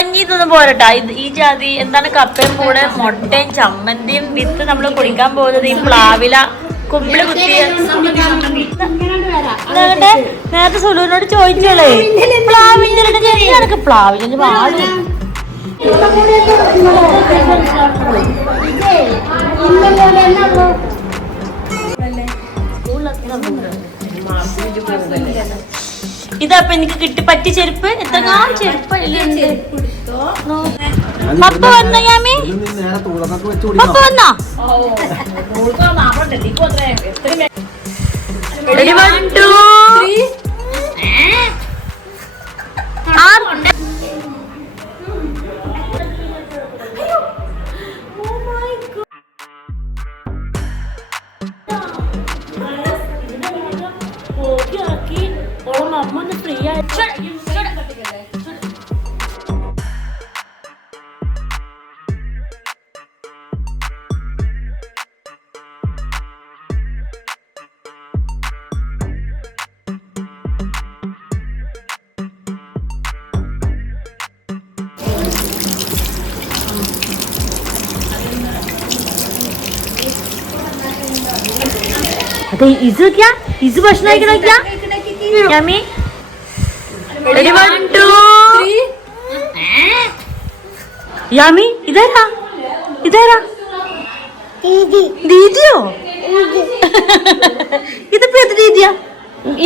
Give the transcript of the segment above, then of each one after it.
കഞ്ഞി ഇതൊന്നും പോരട്ടാ. ഈ ജാതി എന്താണ് കപ്പയും കൂടെ മുട്ടയും ചമ്മന്തിയും വിത്ത് നമ്മൾ കുടിക്കാൻ പോകുന്നത് ഈ പ്ലാവില കുമ്പിള് കുത്തിയ. നേരത്തെ സുലുവിനോട് ചോദിച്ചോളേ പ്ലാവിന്റെ എനിക്ക് പ്ലാവിന്റെ പാടും. ഇതപ്പൊ എനിക്ക് കിട്ടി പറ്റിയ ചെരുപ്പ്. എത്ര ചെരുപ്പ് പപ്പ വന്ന യാമി പപ്പ വന്നോ? അമ്മ ഫ്രീ ആയിട്ട് അതെ. ഇത് ക്യാ ഇത് ഭക്ഷണം കഴിക്കണ ക്യാ യാമി? Ready 1 2 യാമി ഇതാരാ? ഇതാരാ? ദീദിയോ? ഇതിപ്പോ ഏത് ദീദിയാ?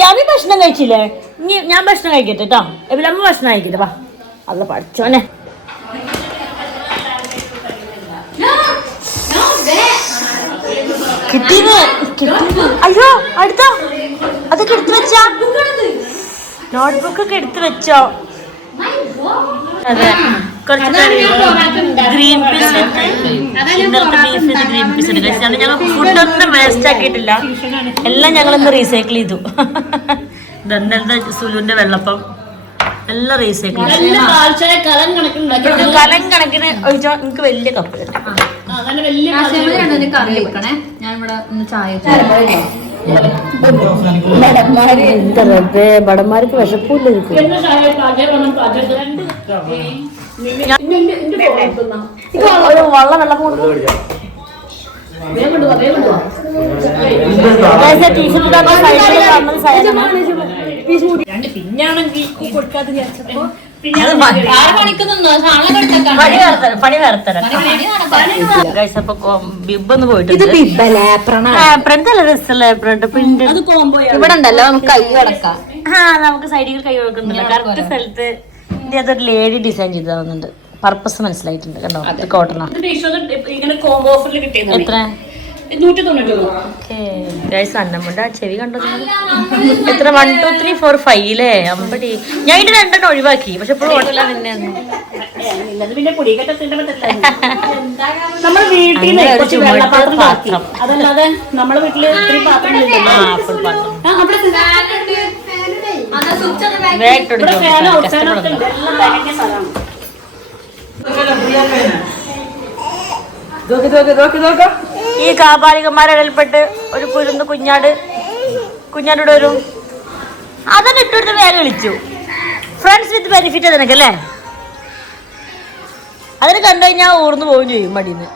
യാമി ഭക്ഷണം കഴിച്ചില്ലേ? ഞാൻ ഭക്ഷണം കഴിക്കട്ടെ കേട്ടോ. എവിലമ്മ ഭക്ഷണം കഴിക്കട്ടെ. വാ അല്ല പഠിച്ചോനെ. കിട്ടീന്ന് അയ്യോ അടുത്തോ അതൊക്കെ എടുത്തു വെച്ചാ നോട്ട്ബുക്കൊക്കെ എടുത്തു വെച്ചോ? അതെ കുറച്ച് ഗ്രീൻ പീസ് ഇന്നലത്തെ ബീഫ് ഗ്രീൻ പീസ് എടുക്കാം. ഞങ്ങൾ ഫുഡൊന്നും വേസ്റ്റ് ആക്കിയിട്ടില്ല. എല്ലാം ഞങ്ങളിന്ന് റീസൈക്കിൾ ചെയ്തു. ഇന്നലത്തെ സുലുവിന്റെ വെള്ളപ്പം എല്ലാം റീസൈക്കിൾ ചെയ്തു. കലം കണക്കിന് ഒഴിച്ചോ. എനിക്ക് വലിയ കപ്പ് ബടന്മാർക്ക് വിശപ്പില്ലായിരിക്കും. വെള്ളം വെള്ളം പിന്നാണെങ്കിൽ പണി വേർത്തരാ. ബിബൊന്ന് പോയിട്ട് ഇവിടെ ഉണ്ടല്ലോ നമുക്ക് കൈ കിടക്കാം. നമുക്ക് സൈഡിൽ കൈ കൊടുക്കുന്നില്ല. കറക്റ്റ് സ്ഥലത്ത് അതൊരു ലേഡി ഡിസൈൻ ചെയ്ത് തന്നുന്നുണ്ട്. പർപ്പസ് മനസ്സിലായിട്ടുണ്ട് കണ്ടോ? കോട്ടണ എത്ര? അന്നമ്മയുടെ ചെവി കണ്ടോ? എത്ര 1 2 3 4 5 അല്ലേ? അമ്പടി. ഞാൻ ഇതിന്റെ 2 ഒഴിവാക്കി. പക്ഷെ ഇപ്പോഴും ഓട്ടല്ല തന്നെ. നമ്മുടെ വീട്ടിൽ അതല്ലാതെ നമ്മുടെ വീട്ടില് ഈ കാപാലികന്മാരിടയിൽപ്പെട്ട് ഒരു കുരുന്ന് കുഞ്ഞാടോട് വരും. അതന്നെ ഇട്ടെടുത്ത് വേഗം വിളിച്ചു. ഫ്രണ്ട്സ് വിത്ത് ബെനിഫിറ്റ് നിനക്കല്ലേ? അതിന് കണ്ടു കഴിഞ്ഞാൽ ഊർന്നു പോവുകയും ചെയ്യും മടിന്ന്.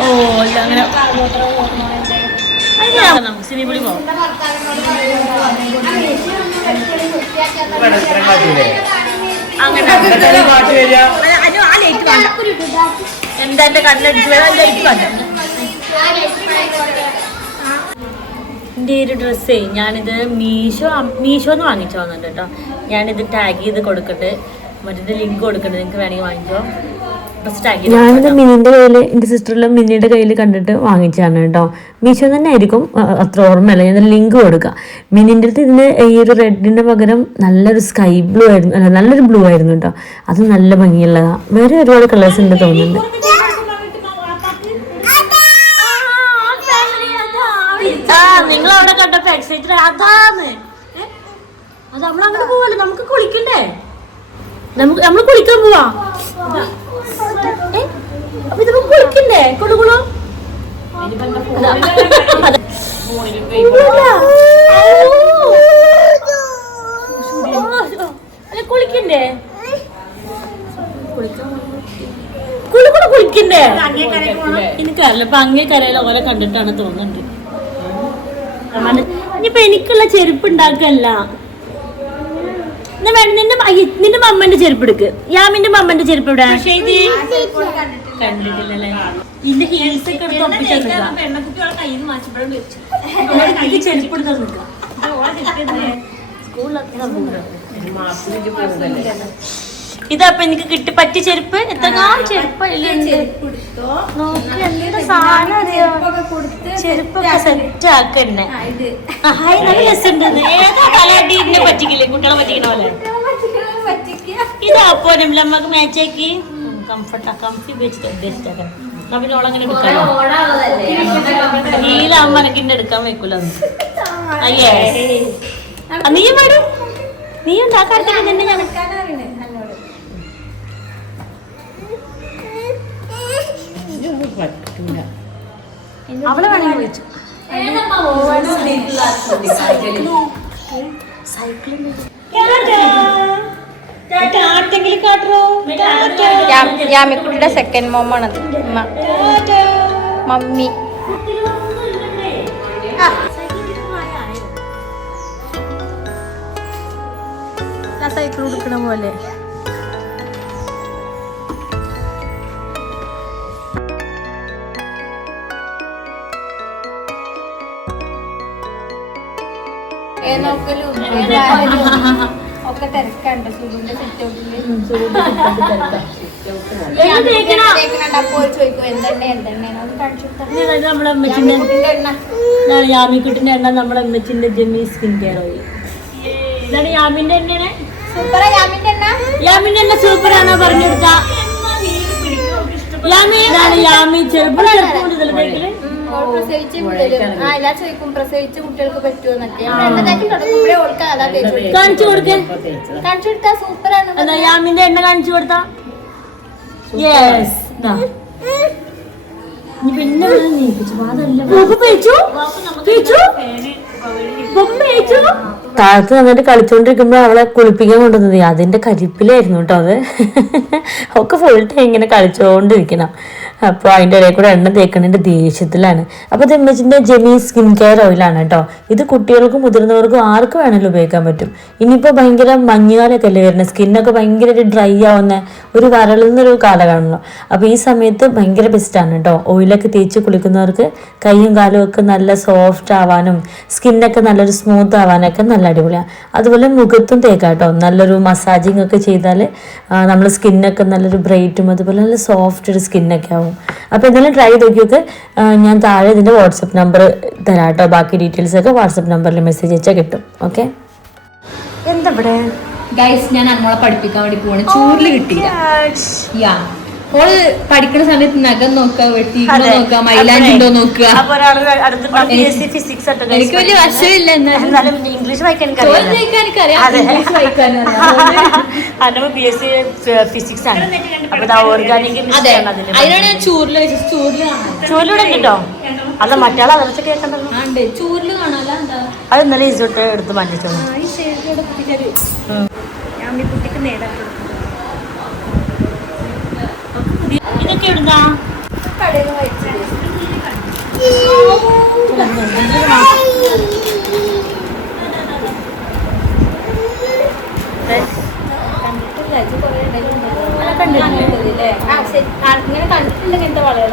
ഓ അല്ല അങ്ങനെ നമുക്ക് സിനിമ പോവാം. അങ്ങനെ എന്താ എന്റെ കണ്ണിലടിച്ച് വേണം ലൈറ്റ് വേണ്ട. എൻ്റെ ഒരു ഡ്രസ്സേ ഞാനിത് മീഷോന്ന് വാങ്ങിച്ചു വന്നിട്ട് കേട്ടോ. ഞാനിത് ടാഗ് ചെയ്ത് കൊടുക്കട്ടെ, മറ്റേ ലിങ്ക് കൊടുക്കട്ടെ, നിങ്ങൾക്ക് വേണമെങ്കിൽ വാങ്ങിച്ചോ. ഞാനിത് മിനിന്റെ കയ്യിൽ, എൻ്റെ സിസ്റ്ററിലും മിനിയുടെ കയ്യിൽ കണ്ടിട്ട് വാങ്ങിച്ചാണ് കേട്ടോ. മീഷോ തന്നെ ആയിരിക്കും, അത്ര ഓർമ്മയല്ല. ഞാൻ ലിങ്ക് കൊടുക്കാം. മിനിൻ്റെ അടുത്ത് ഇതിന് ഈ ഒരു റെഡിന് പകരം നല്ലൊരു സ്കൈ ബ്ലൂ ആയിരുന്നു, അല്ല നല്ലൊരു ബ്ലൂ ആയിരുന്നു കേട്ടോ. അത് നല്ല ഭംഗിയുള്ളതാണ്. വേറെ ഒരുപാട് കളേഴ്സ് ഉണ്ട് തോന്നുന്നുണ്ട്. നിങ്ങൾ അവിടെ കണ്ടപ്പോ എക്സൈറ്റഡ് അതാന്ന്. അത് നമ്മളങ്ങനെ പോവല്ലോ, നമുക്ക് കുളിക്കണ്ടേ? നമ്മൾ കുളിക്കാൻ പോവാ. അപ്പൊ ഇത് കുളിക്കണ്ടേ? കൊടുക്കുള്ളൂ. കുളിക്കണ്ടേ? കുളിക്കണ്ടേ? എനിക്കറിയില്ല. ഇപ്പൊ അങ്ങേ കരയില ഓലെ കണ്ടിട്ടാണ് തോന്നുന്നുണ്ട്. ഇനിയിപ്പൊ എനിക്കുള്ള ചെരുപ്പ് ഉണ്ടാക്കല്ല. നിന്റെ മമ്മന്റെ ചെരുപ്പ് എടുക്ക്. യാമിന്റെ മമ്മന്റെ ചെരുപ്പ് ഇവിടെ കണ്ടിട്ടില്ലല്ലേ? ഇതിന്റെ ഹീൽസ് ഒക്കെ എടുത്ത് ഒപ്പിച്ചാൽ ചെരുപ്പ് എടുത്താൽ നിൽക്കാം. ഇതപ്പൊ എനിക്ക് പറ്റിയ ചെരുപ്പ്. എത്ര ചെരുപ്പ് നോക്ക്. എന്താ സാധനം അറിയോ? ചെരുപ്പൊക്കെ സെറ്റ് ആക്കണ്ടേ? നല്ല രസമുണ്ട്. ഏതാ കലാടീനെ പറ്റിക്കില്ലേ? കുട്ടികളെ പറ്റിക്കണ പോലെ. ഇതാപ്പോ നമ്മക്ക് മാച്ചാക്കി കംഫി വെച്ചിട്ട് ഉദ്ദേശിച്ചേക്കാം. പിന്നെ ഓളങ്ങനെ എടുക്കാം. ഹീലാവുമ്പോ എനക്കിന്റെ എടുക്കാൻ വെക്കൂല. അയ്യേ നീയും വരും. നീ ഉണ്ടാക്കാത്ത തന്നെ ഞാൻ അവളെ വേണമെങ്കിൽ വിളിച്ചു. യാമിക്കുട്ടിയുടെ സെക്കൻഡ് മോമാണത്. മമ്മി സൈക്കിൾ കൊടുക്കണ പോലെ. ഒക്കെ തിരക്കണ്ട സുലുവിന്റെ സെറ്റ് ഔട്ടില്. ചോദിക്കും യാമിക്കുട്ടിന്റെ എണ്ണ നമ്മുടെ അമ്മച്ചിന്റെ ജെമി സ്കിൻ കെയർ ഓയിൽ. ഇതാണ് യാമിന്റെ എണ്ണ. സൂപ്പറാ യാമിന്റെ എണ്ണ. യാമിന്റെ എണ്ണ സൂപ്പറാണോ പറഞ്ഞെടുത്ത യാമി? ഇതാണ് യാമി. ചെറുപ്പം പ്രസവിച്ച കുട്ടികൾക്ക് പറ്റുമോന്നൊക്കെ കാണിച്ചു കൊടുക്കേ. കാണിച്ചു കൊടുത്താ സൂപ്പറാണ്. യാമിന്റെ എണ്ണ കാണിച്ചു കൊടുത്താ. യെസ്. പിന്നെ താഴത്ത് വന്നിട്ട് കളിച്ചോണ്ടിരിക്കുമ്പോ അവളെ കുളിപ്പിക്കാൻ കൊണ്ടുവന്നത് അതിന്റെ കരിപ്പിലായിരുന്നു കേട്ടോ. അത് ഒക്കെ ഫുൾ ടൈം ഇങ്ങനെ കളിച്ചോണ്ടിരിക്കണം. അപ്പോൾ അതിൻ്റെ ഇടയിൽ കൂടെ എണ്ണ തേക്കുന്നതിൻ്റെ ദേഷ്യത്തിലാണ്. അപ്പോൾ ഇത് എമ്മച്ചിൻ്റെ ജെമി സ്കിൻ കെയർ ഓയിലാണ് കേട്ടോ. ഇത് കുട്ടികൾക്കും മുതിർന്നവർക്കും ആർക്കും വേണമെങ്കിലും ഉപയോഗിക്കാൻ പറ്റും. ഇനിയിപ്പോൾ ഭയങ്കര മഞ്ഞുകാലൊക്കെ അല്ലേ വരുന്നത്, സ്കിന്നൊക്കെ ഭയങ്കര ഡ്രൈ ആവുന്ന ഒരു വരളുന്നൊരു കാലമാണല്ലോ. അപ്പോൾ ഈ സമയത്ത് ഭയങ്കര ബെസ്റ്റാണ് കേട്ടോ. ഓയിലൊക്കെ തേച്ച് കുളിക്കുന്നവർക്ക് കൈയും കാലും ഒക്കെ നല്ല സോഫ്റ്റ് ആവാനും സ്കിന്നൊക്കെ നല്ലൊരു സ്മൂത്ത് ആവാനൊക്കെ നല്ല അടിപൊളിയാണ്. അതുപോലെ മുഖത്തും തേക്കാം കേട്ടോ. നല്ലൊരു മസാജിങ് ഒക്കെ ചെയ്താൽ നമ്മൾ സ്കിന്നൊക്കെ നല്ലൊരു ബ്രൈറ്റും അതുപോലെ നല്ല സോഫ്റ്റ് ഒരു സ്കിന്നൊക്കെ ആവും. അപ്പോൾ എന്തായാലും ട്രൈ ചെയ്ത് നോക്കിയൊക്കെ. ഞാൻ താഴെ ഇതിൻ്റെ വാട്സപ്പ് നമ്പർ തരാം കേട്ടോ. ബാക്കി ഡീറ്റെയിൽസ് ഒക്കെ വാട്സപ്പ് നമ്പറിൽ മെസ്സേജ് അയച്ചാൽ കിട്ടും. ഓക്കെ. എന്താ ഇവിടെ ഗൈസ്, ഞാൻ നമ്മളെ പഠിപ്പിക്കാൻ വേണ്ടി പോവാണ്. ചൂരില് കിട്ടിയില്ല. ഓള് പഠിക്കുന്ന സമയത്ത് നഖം നോക്കുക, വെട്ടി നോക്കുക, മൈലാഞ്ചിണ്ടോ നോക്കുക. എനിക്ക് വലിയ വശമില്ല. എന്നാലും ഇംഗ്ലീഷ് വായിക്കാൻ ഫിസിക്സ് ആണ്. അതിനാണ് ഞാൻ ചൂരില് വെച്ചത്. ചൂരിലൂടെ കേട്ടോ. അല്ല മറ്റാൾ അതൊക്കെ കേൾക്കണ്ടല്ലോ. ചൂരില് കാണാലോ. അത് ഇന്നലെ ഇസോട്ട് എടുത്ത് മാറ്റിച്ചോളൂ. കുട്ടിക്ക് നേടാൻ ഇതൊക്കെ ഇടുന്നാ ഇങ്ങനെ കണ്ടിട്ടില്ല. ഇങ്ങനത്തെ വളരെ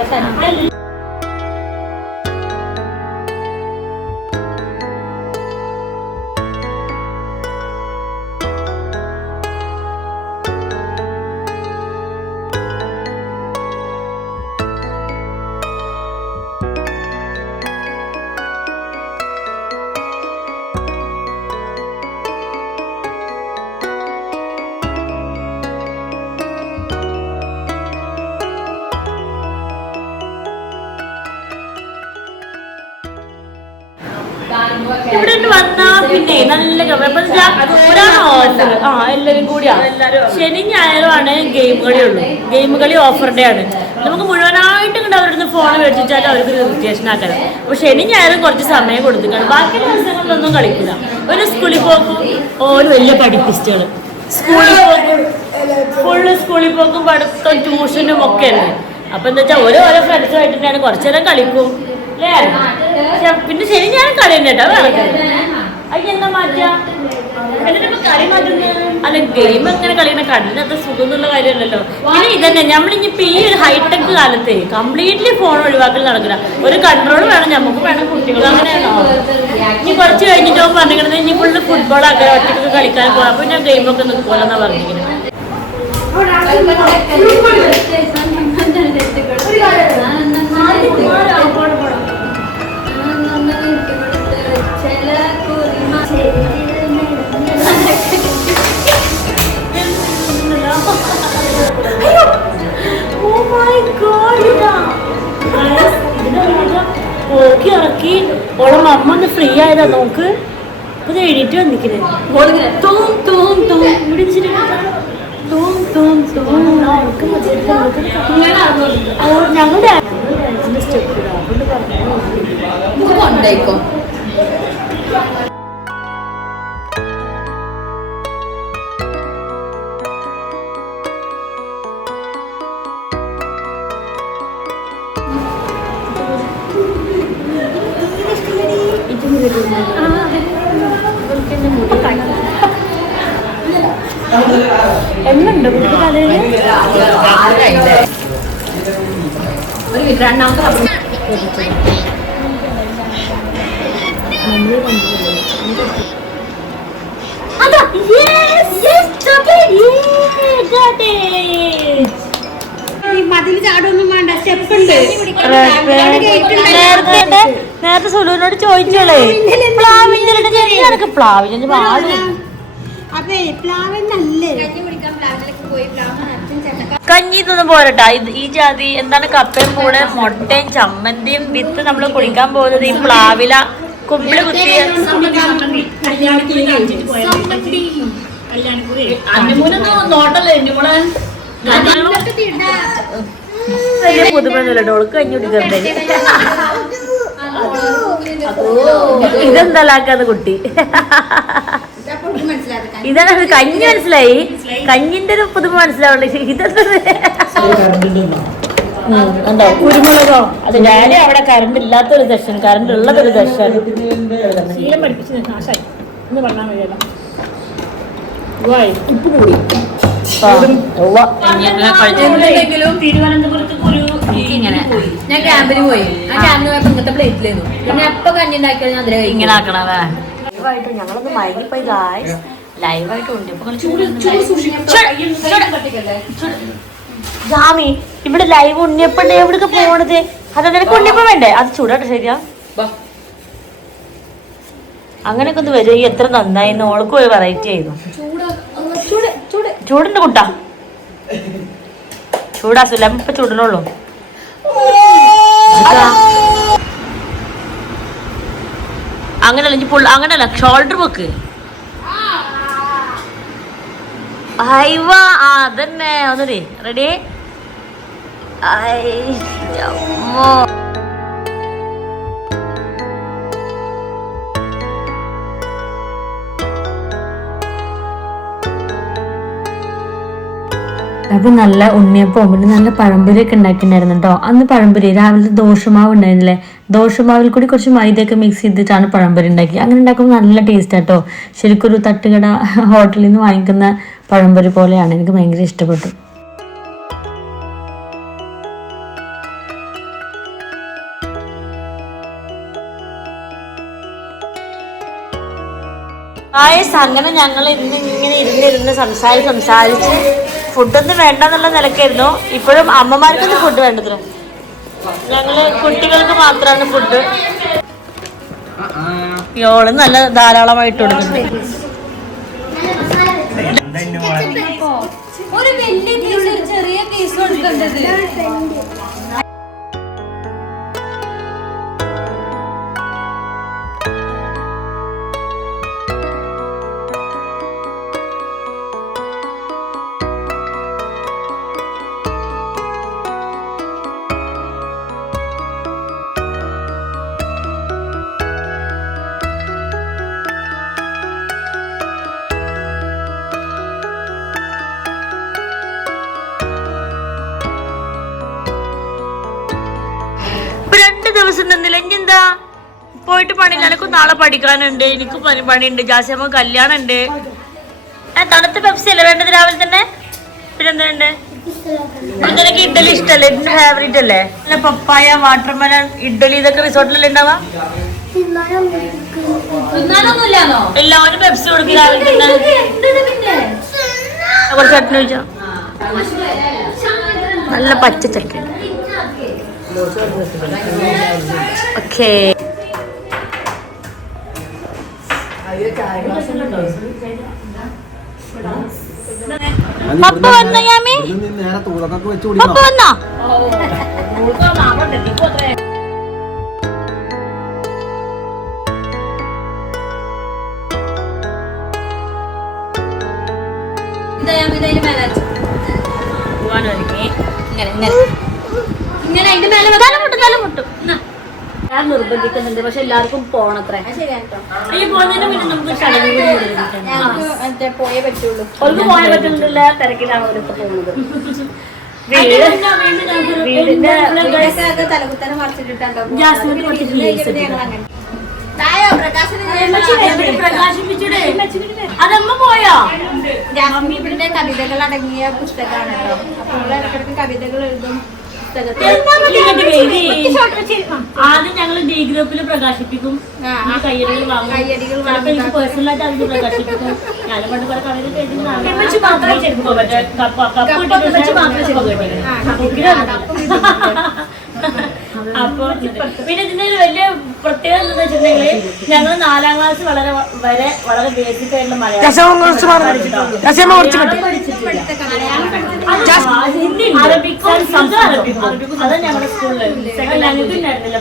ഇവിടെ വന്നാ പിന്നെ നല്ല ഓഫർ. എല്ലാരും കൂടിയാ. ശനി ഞായറും ആണ് ഗെയിം കളി ഉള്ളൂ. ഗെയിം കളി ഓഫർ ഡേ ആണ്. നമുക്ക് മുഴുവനായിട്ടും കണ്ട് അവരുടെ ഫോൺ മേടിച്ചാൽ അവർക്ക് ഇറിറ്റേഷൻ ആക്കണം. അപ്പൊ ശനി ഞായറും കുറച്ച് സമയം കൊടുത്തിട്ടാണ്. ബാക്കി ദിവസങ്ങളിലൊന്നും കളിക്കില്ല. ഒരു സ്കൂളിൽ പോകും ഓരോ വലിയ പഠിപ്പിസ്റ്റുകൾ. സ്കൂളിൽ പോക്കും പഠിത്തം ട്യൂഷനും ഒക്കെ അല്ലേ. അപ്പൊ എന്താ വെച്ചാൽ ഓരോ ഫ്രണ്ട്സുമായിട്ട് ഞാൻ കുറച്ചു നേരം കളിക്കും അല്ലേ. പിന്നെ ശരി ഞാൻ കളി തന്നെ കേട്ടോ. അതിനെന്താ മാറ്റാ? കളി മാറ്റുന്നത് അല്ല, ഗെയിം എങ്ങനെ കളിക്കണ കണ്ണിനകത്ത് സുഖം എന്നുള്ള കാര്യമല്ലല്ലോ. പിന്നെ ഇതന്നെ നമ്മളിനിപ്പോ ഈ ഹൈടെക് കാലത്ത് കംപ്ലീറ്റ്ലി ഫോൺ ഒഴിവാക്കൽ നടക്കില്ല. ഒരു കൺട്രോൾ വേണം, നമുക്ക് വേണം, കുട്ടികൾ അങ്ങനെയാണോ. ഇനി കുറച്ച് കഴിഞ്ഞിട്ട് പറഞ്ഞിരിക്കുന്നത് ഇനി ഫുള്ള് ഫുട്ബോൾ ആക്കാൻ ഒറ്റയ്ക്ക് കളിക്കാൻ പോകാം. അപ്പൊ ഞാൻ ഗെയിമൊക്കെ നിൽക്കുമല്ലെന്നാ പറഞ്ഞിരിക്കുന്നത്. ഓക്കി ഇറക്കി ഓളം അമ്മ ഒന്ന് ഫ്രീ ആയതാ. നോക്ക് ഇത് എഴുതിട്ട് വന്നിക്കുന്നത് ഞങ്ങളുടെ സ്റ്റെപ്പ് കൊണ്ടായിക്കോ. എന്നുണ്ട് കലയില് മതിൽ ചാടൊന്നും വേണ്ട, സ്റ്റെപ്പ് ഉണ്ട്. നേരത്തെ സുലുവിനോട് ചോദിച്ചോളേ പ്ലാവിന്റെ പ്ലാവിന്റെ പാട് കഞ്ഞി ഇതൊന്നും പോരട്ടാ. ഈ ജാതി എന്താണ് കപ്പയും കൂടെ മുട്ടയും ചമ്മന്തിയും വിത്ത് നമ്മൾ കുടിക്കാൻ പോകുന്നത് ഈ പ്ലാവില കുമ്പിള് കുത്തിയ പുതുമൊന്നുമില്ല. ഡോൾക്ക് കഞ്ഞി കുടിക്കണ്ടേ. ഇതെന്താക്കാന്ന് കുട്ടി. ഇതാണ് കഞ്ഞി മനസ്സിലായി, കഞ്ഞിന്റെ ഒരു പുതുമ മനസ്സിലാവണ്ടേ. ഇതെന്താ കുരുമുളകോ? അത് ഡാഡി അവിടെ കറണ്ട് ഇല്ലാത്തൊരു സെഷൻ, കറണ്ട് ഉള്ളതൊരു സെഷൻ. ശീലം പഠിപ്പിച്ച് നാശായി എന്ന് പറഞ്ഞാൽ മതിയല്ലോ. തിരുവനന്തപുരത്ത് ഇങ്ങനെ ഞാൻ ക്യാമ്പിന് പോയി. ആ ക്യാമ്പിന് പോയപ്പോ ഇങ്ങനത്തെ പ്ലേറ്റിലായിരുന്നു. പിന്നെ എപ്പോ കഞ്ഞി ഉണ്ടാക്കിയാൽ ഞാൻ അതിലെ ഇങ്ങനെ ആക്കണവേ. ലൈവായിട്ട് ഞങ്ങളൊന്ന് മയങ്ങിപ്പോയി ഗായ്സ്. ലൈവായിട്ട് ഉണ്ട്. ജാമി ഇവിടെ ലൈവ് ഉണ്ണിയപ്പണ്ട് എവിടേക്ക് പോണത്? അത് നിനക്ക് ഉണ്ണിയപ്പം വേണ്ടേ? അത് ചൂടാട്ടെ. ശരിയാ, അങ്ങനെയൊക്കെ ഒന്ന് വരും. ഈ എത്ര നന്നായി. ഓൾക്ക് ഒരു വെറൈറ്റി ആയിരുന്നു. ചൂടുണ്ട് കുട്ടാ, ചൂടാ സുലം. ഇപ്പൊ ചൂടണുള്ളൂ. അങ്ങനല്ല അങ്ങനല്ല, ഷോൾഡർ വെക്ക്. അതന്നെ ഒന്നുകൂടി റെഡി. അപ്പൊ നല്ല ഉണ്ണിയപ്പം പിന്നെ നല്ല പഴംപൊരി ഒക്കെ ഉണ്ടാക്കിയിട്ടുണ്ടായിരുന്നു കേട്ടോ. അന്ന് പഴംപൊരി രാവിലെ ദോശമാവ് ഉണ്ടായിരുന്നില്ലേ, ദോശമാവിൽ കൂടി കുറച്ച് മൈദയൊക്കെ മിക്സ് ചെയ്തിട്ടാണ് പഴംപൊരി ഉണ്ടാക്കി. അങ്ങനെ ഉണ്ടാക്കുമ്പോൾ നല്ല ടേസ്റ്റ് ആട്ടോ. ശരിക്കും ഒരു തട്ടുകട ഹോട്ടലിൽ നിന്ന് വാങ്ങിക്കുന്ന പഴംപൊരി പോലെയാണ്. എനിക്ക് ഭയങ്കര ഇഷ്ടപ്പെട്ടു. അങ്ങനെ ഞങ്ങൾ ഇങ്ങനെ ഇരുന്നിരുന്ന് സംസാരിച്ച് ഫുഡൊന്നും വേണ്ടെന്നുള്ള നിലക്കായിരുന്നു. ഇപ്പോഴും അമ്മമാർക്കൊന്നും ഫുഡ് വേണ്ടത്ര. ഞങ്ങള് കുട്ടികൾക്ക് മാത്രമാണ് ഫുഡ്. യോള് നല്ല ധാരാളമായിട്ട് കൊടുക്കുന്നുണ്ട്. ഒരു വലിയ പീസ് ഒരു ചെറിയ പീസ് കൊടുക്കേണ്ടത്. ദിവസം നിന്നില്ല എന്താ പോയിട്ട് പണിയില്ല. എനിക്ക് നാളെ പഠിക്കാനുണ്ട്, എനിക്ക് പണിയുണ്ട്, ജാസിയമ്മ കല്യാണം ഉണ്ട്. തണുത്ത പെപ്സി അല്ലേ വേണ്ടത് രാവിലെ തന്നെ? പിന്നെന്താ ഉണ്ട്? നിനക്ക് ഇഡ്ഡലി ഇഷ്ടല്ലേ? ഇതിന്റെ ഫേവറേറ്റ് അല്ലേ? പപ്പായ, വാട്ടർമെലൺ, ഇഡ്ഡലി ഇതൊക്കെ റിസോർട്ടിലല്ലേ ഉണ്ടാവാ? എല്ലാവരും പെപ്സി കൊടുക്കും രാവിലെ തന്നെ. കുറച്ച് ചട്നി ഒഴിച്ചോ. നല്ല പച്ച ചട്നി. ഓക്കേ. പപ്പ വന്നോ യാമി? പപ്പ വന്നോ? ഞാൻ നിർബന്ധിക്കുന്നുണ്ട്, പക്ഷെ എല്ലാവർക്കും പോണത്രേ. ഈ പോകുന്നതിന് പിന്നെ നമുക്ക് ചടങ്ങ് പോയേ പറ്റുള്ളൂ. അവർക്ക് പോയാൻ പറ്റുന്നില്ല, തിരക്കിലാണ് അവരൊക്കെ പോകുന്നത്. തലകുത്തനെ മറിച്ചിട്ടുണ്ടോ? അതമ്മ പോയോ? ജാസ്മിന്റെ കവിതകൾ അടങ്ങിയ പുസ്തകമാണ് കേട്ടോ. അപ്പോൾ ഇടയ്ക്കിടയ്ക്ക് കവിതകൾ എഴുതും. ആദ്യം ഞങ്ങൾ ഡി ഗ്രൂപ്പിൽ പ്രകാശിപ്പിക്കും, കയ്യടികൾ വാങ്ങും. എനിക്ക് പേഴ്സണലായിട്ട് അതിന് പ്രകാശിപ്പിക്കും. ഞാൻ പണ്ട് കുറെ കവിത അപ്പൊ പിന്നെ ഇതിന്റെ ഒരു വലിയ പ്രത്യേകത എന്താ വെച്ചിട്ടുണ്ടെങ്കിൽ ഞങ്ങൾ 4ാം ക്ലാസ് വളരെ ബേസിക് ആയിട്ടുള്ള മലയാളം അറബിക്കും അതാ ഞങ്ങളുടെ സ്കൂളില്. ഞങ്ങൾക്ക് ഉണ്ടായിരുന്നില്ല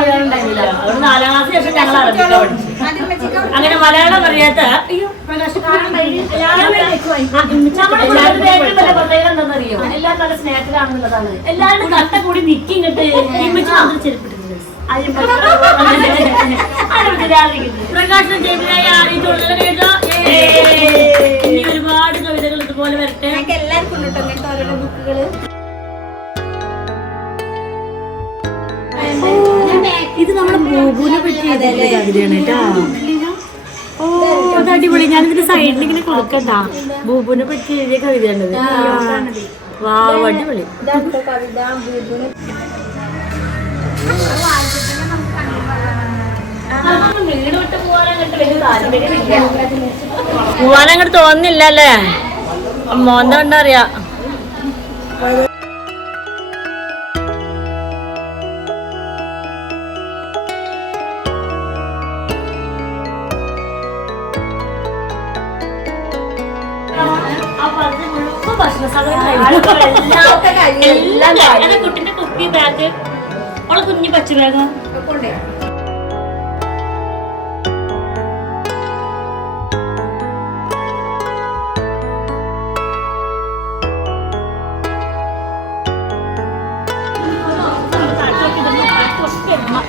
മലയാളം ഉണ്ടായിരുന്നില്ല. അതുകൊണ്ട് 4ാം ക്ലാസ് ശേഷം ഞങ്ങൾ അറബിക്ക പഠിച്ചു. അങ്ങനെ മലയാളം അറിയാത്ത പ്രത്യേകത എന്താണെന്നറിയോ? എല്ലാവരും നല്ല സ്നേഹത്തിലാണെന്നുള്ളതാണ്. എല്ലാവരും കട്ട കൂടി നിക്കി ഇങ്ങോട്ട് മാത്രം ചെരുപ്പിട്ടിട്ടുണ്ട്. പ്രകാശനം ജൈവിനായ ഇനി ഒരുപാട് കവിതകൾ ഇതുപോലെ വരട്ടെ. എല്ലാവർക്കും ഉണ്ട് കേട്ടോ ഓരോ ബുക്കുകള്. ഇത് നമ്മുടെ ബൂബുവിനെ പറ്റി കവിതയാണ് കേട്ടോ. ഓ അത് അടിപൊളി. ഞാനിതിന്റെ സൈഡിൽ ഇങ്ങനെ കൊടുക്കണ്ട. ബൂബുവിനെ പറ്റി എഴുതിയ കവിതയാണത്. വാ അടിപൊളി. കവിത ബൂബുന് പോവാനങ്ങോട്ട് തോന്നുന്നില്ല അല്ലേ? മോന്ത കണ്ടറിയാ. കുട്ടിന്റെ കുപ്പി ബാഗ്, അവളെ കുഞ്ഞു പച്ച ബാഗ്.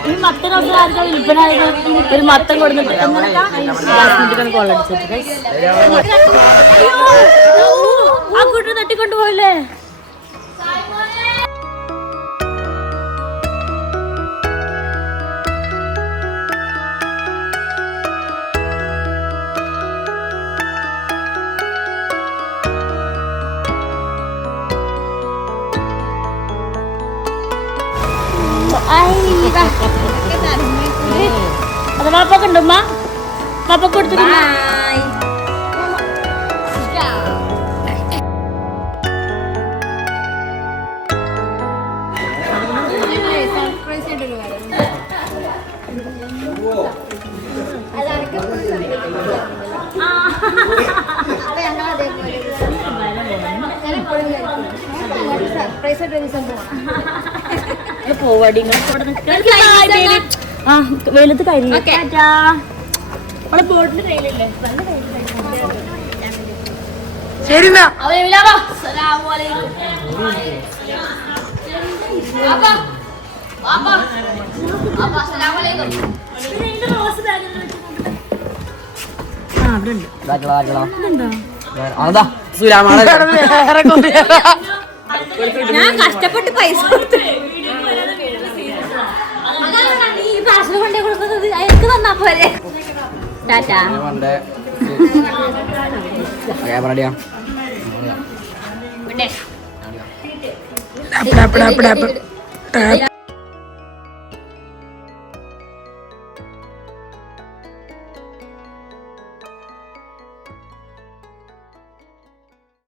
ഈ മത്തനൊക്കെ ആർക്കാ വിൽപ്പനായത്? ഒരു മത്തം കൊടുത്തിട്ട് കൊള്ളടിച്ചിട്ട് ആ കുട്ടി തട്ടിക്കൊണ്ടുപോയില്ലേ? അത് പാപ്പൊക്കെ ഉണ്ടമ്മ? പാപ്പൊക്കെ കൊടുത്തിട്ട് പോവാടി ആ വെയിലത്ത് കരിയില്ലേ? ബോട്ടിന്റെ കയ്യിലല്ലേ? ശരി എന്നാ ഞാൻ കഷ്ടപ്പെട്ട് പൈസ പോരെ ടാറ്റാ അപ്പടാ